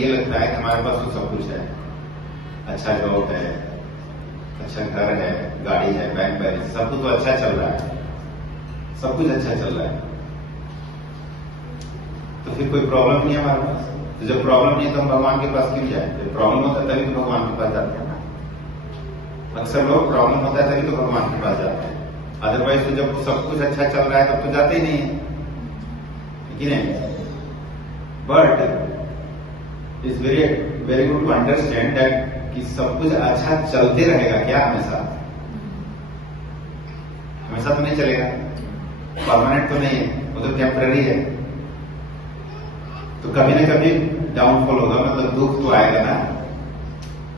ये लगता है कि हमारे पास तो सब कुछ है, अच्छा जॉब है, अच्छा घर है, गाड़ी है, बैंक बैलेंस, सब कुछ तो अच्छा चल रहा है, सब कुछ अच्छा चल रहा है, तो फिर कोई प्रॉब्लम नहीं है हमारे पास। तो जब प्रॉब्लम नहीं है तो हम भगवान के पास क्यों जाए? जब प्रॉब्लम होता है तभी तो भगवान के पास जाते हैं ना। अक्सर लोग प्रॉब्लम होता है तभी तो भगवान के पास जाते हैं, अदरवाइज तो जब सब कुछ अच्छा चल रहा है तब तो जाते ही नहीं है कि नहीं। But it's very very good to understand that कि सब कुछ अच्छा चलते रहेगा क्या हमेशा? हमेशा तो नहीं चलेगा, परमानेंट तो नहीं है, वो तो टेम्पररी है। तो कभी ना कभी डाउनफॉल होगा, मतलब दुख तो आएगा ना,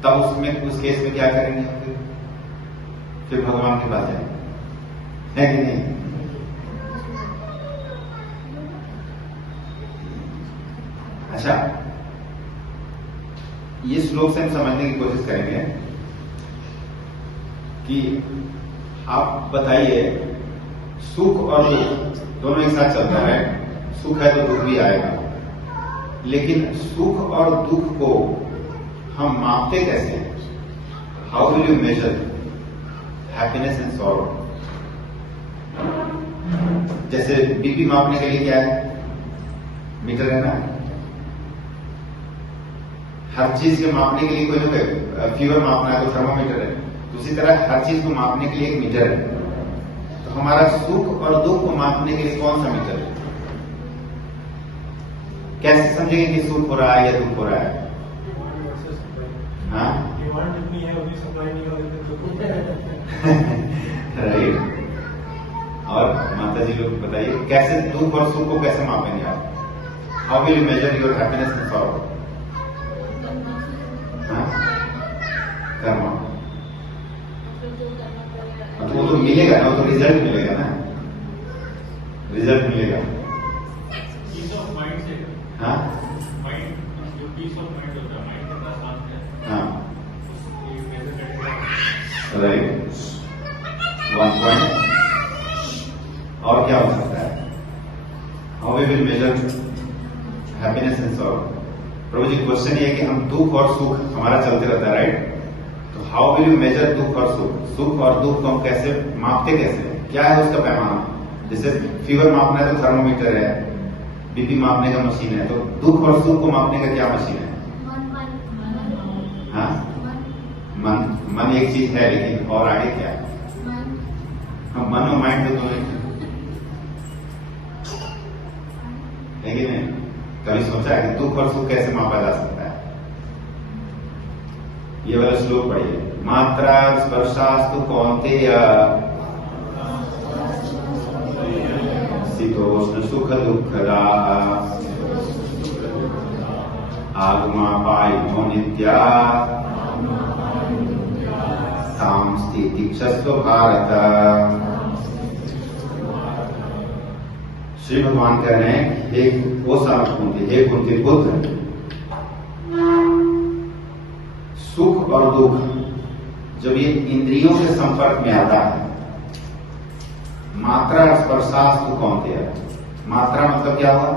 तब उसमें उस केस में क्या करेंगे? फिर भगवान के पास जाएंगे, है कि नहीं? अच्छा, ये श्लोक से हम समझने की कोशिश करेंगे कि आप बताइए, सुख और दुख दोनों एक साथ चलता है, सुख है तो दुख भी आएगा, लेकिन सुख और दुख को हम मापते कैसे हैं? How will you measure happiness and sorrow? जैसे बीपी मापने के लिए क्या है? मीटर है ना। हर चीज के मापने के लिए कोई ना, फीवर मापना है तो थर्मोमीटर है, उसी तरह हर चीज को मापने के लिए एक मीटर है। तो हमारा सुख और दुख को मापने के लिए कौन सा मीटर है? कैसे समझेंगे कि सुख हो रहा है या दुख हो रहा है? हाँ, राइट। और माता जी लोग बताइए, कैसे दुख और सुख को कैसे मापेंगे आप? How will you major your happiness and sorrow? कर्म। तो वो तो मिलेगा ना, वो तो रिजल्ट मिलेगा ना, रिजल्ट मिलेगा। पीस ऑफ माइंड से, हाँ, माइंड जो पीस ऑफ माइंड होता है, माइंड कितना शांत है, हाँ, ये कैसे करेगा? राइट। 1 पॉइंट। और क्या हो सकता है? How we will measure happiness and sorrow? Prabhu ji, question ये है कि हम दुख और सुख हमारा चलते रहता है, राइट? तो हाउ विल यू मेजर दुख और सुख? सुख और दुख को हम कैसे मापते, कैसे, क्या है उसका पैमाना? जैसे फीवर मापना है तो थर्मोमीटर है, बीपी मापने का मशीन है, तो दुख और सुख को मापने का क्या मशीन है? हाँ, मन। मन एक चीज है, लेकिन और आगे क्या है? हाँ, मन और माइंड तो दोनों है कि नहीं? कभी सोचा है कि दुख और सुख कैसे मापा जा सकता है? ये वाला श्लोक पढ़िए, मात्रा स्पर्शास्तु कौन्तेय शीतोष्ण सुख दुःखदा आगमापायिनो नित्या तां स्थितिक्षस्व भारत। श्री भगवान कह रहे हैं, हे कुंती, हे कुंती पुत्र, सुख और दुख जब ये इंद्रियों के संपर्क में आता है, मात्रा स्पर्शास्तु कौन्तेय, मात्रा मतलब क्या हुआ?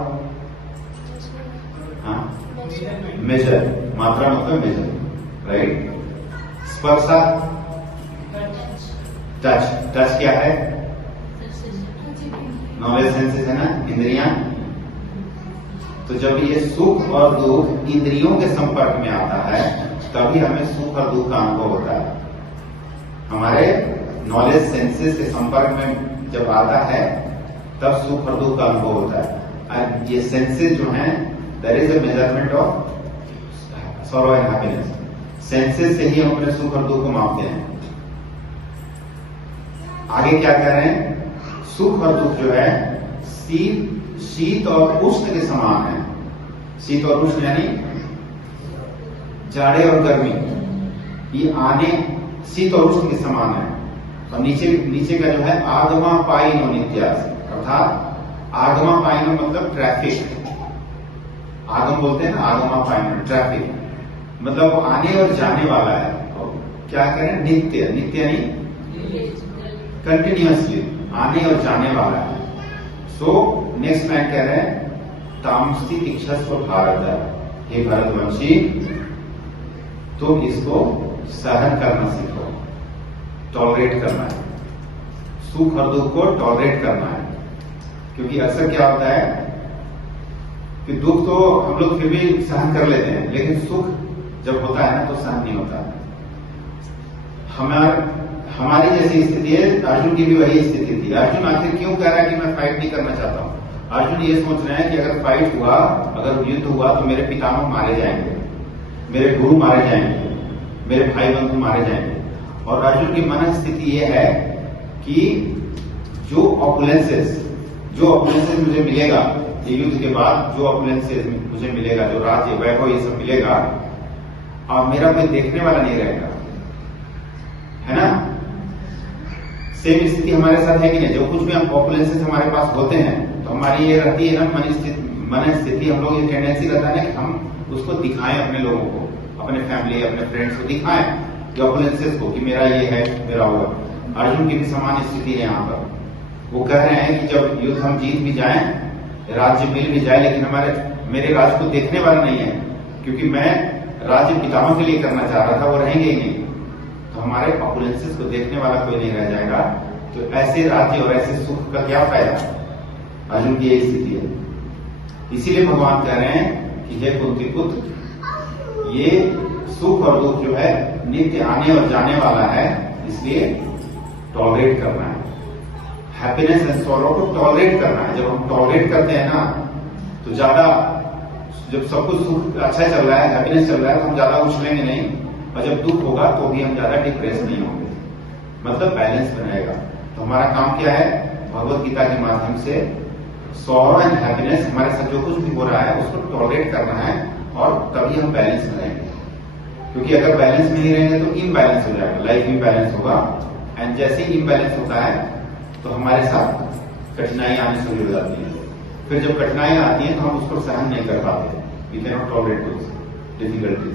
हाँ, मेजर, मात्रा मतलब मेजर, राइट? स्पर्शा, टच, टच क्या है? नॉलेज सेंसेस है ना, इंद्रियां। तो जब ये सुख और दुख इंद्रियों के संपर्क में आता है, तभी हमें सुख और दुख का अनुभव होता है। हमारे नॉलेज सेंसेस के संपर्क में जब आता है, तब सुख और दुख का अनुभव होता है। ये सेंसेस जो हैं, there is a measurement of sorrow and happiness. Senses से ही हम अपने सुख और दुख को मापते हैं। आगे क्या कह रहे हैं? सुख और दुख जो है शीत और उष्ण के समान है। शीत और उष्ण यानी जाड़े और गर्मी, ये आने शीत और उष्ण के समान है। और नीचे का जो है आगमापायिनो नित्यास, अर्थात आगमापायिनो मतलब ट्रैफिक। आगम बोलते हैं ना, आगमापायिनो ट्रैफिक मतलब वो आने और जाने वाला है। और क्या कह रहे हैं? नित्य, नित्य यानी कंटिन्यूअसली आने और जाने वाला है। सो नेक्स्ट लाइन कह रहे हैं तामसी इच्छस्व भारत, हे भरतवंशी, तुम इसको सहन करना सीखो, टॉलरेट करना है, सुख और दुख को टॉलरेट करना है। क्योंकि अक्सर क्या होता है कि दुख तो हम लोग फिर भी सहन कर लेते हैं, लेकिन सुख जब होता है ना तो सहन नहीं होता। हमारी जैसी स्थिति है, अर्जुन की भी वही स्थिति थी। अर्जुन आखिर क्यों कह रहा है कि मैं फाइट नहीं करना चाहता हूं? अर्जुन ये सोच रहे हैं कि अगर फाइट हुआ, अगर युद्ध हुआ तो मेरे पितामह मारे जाएंगे, मेरे गुरु मारे जाएंगे, मेरे भाई बंधु मारे जाएंगे। और अर्जुन की मन स्थिति ये है कि जो ऑपुलेंसेस मुझे मिलेगा ये युद्ध के बाद, जो ऑपुलेंसेस मुझे मिलेगा, जो राज्य वैभव ये सब मिलेगा, और मेरा कोई देखने वाला नहीं रहेगा, है ना। सेम स्थिति हमारे साथ है कि नहीं? जो कुछ भी हम ऑपुलेंसेस हमारे पास होते हैं तो हमारी ये रहती है ना मन स्थिति, हम लोग ये टेंडेंसी रहता है ना कि हम उसको दिखाएं अपने लोगों को, अपने फैमिली, अपने फ्रेंड्स को दिखाएं कि ऑपुलेंसेस को, कि मेरा ये है, मेरा होगा। अर्जुन की भी समान स्थिति है यहाँ पर। वो कह रहे हैं कि जब युद्ध हम जीत भी जाएं, राज्य मिल भी जाए, लेकिन मेरे राज्य को देखने वाला नहीं है, क्योंकि मैं राज्य पितामह के लिए करना चाह रहा था, वो रहेंगे ही नहीं, तो हमारे ऑपुलेंसेस को देखने वाला कोई नहीं रह जाएगा। तो ऐसे राज्य और ऐसे सुख का क्या फायदा? अर्जुन की यही स्थिति है। इसीलिए भगवान कह रहे हैं कि हे कुंती पुत्र, ये सुख और दुख जो है नित्य आने और जाने वाला है, इसलिए टॉलरेट करना है। हैप्पीनेस एंड सॉरो को टॉलरेट करना है। जब हम टॉलरेट करते हैं ना तो ज्यादा, जब सब कुछ सुख अच्छा चल रहा है, हैप्पीनेस चल रहा है, तो हम ज्यादा उछलेंगे नहीं, और जब दुख होगा तो भी हम ज्यादा डिप्रेस नहीं होंगे, मतलब बैलेंस बनाएगा। तो हमारा काम क्या है? भगवत गीता के माध्यम से सॉरो एंड हैप्पीनेस, हमारे साथ जो कुछ भी हो रहा है उसको टॉलरेट करना है, और तभी हम बैलेंस में रहेंगे। क्योंकि अगर बैलेंस में नहीं रहेंगे तो इम्बैलेंस हो जाएगा, लाइफ इम्बैलेंस होगा। एंड जैसे ही इम्बैलेंस होता है तो हमारे साथ कठिनाई आनी शुरू हो जाती है। फिर जब कठिनाई आती है तो हम उसको सहन नहीं कर पाते। We can not tolerate this difficulties.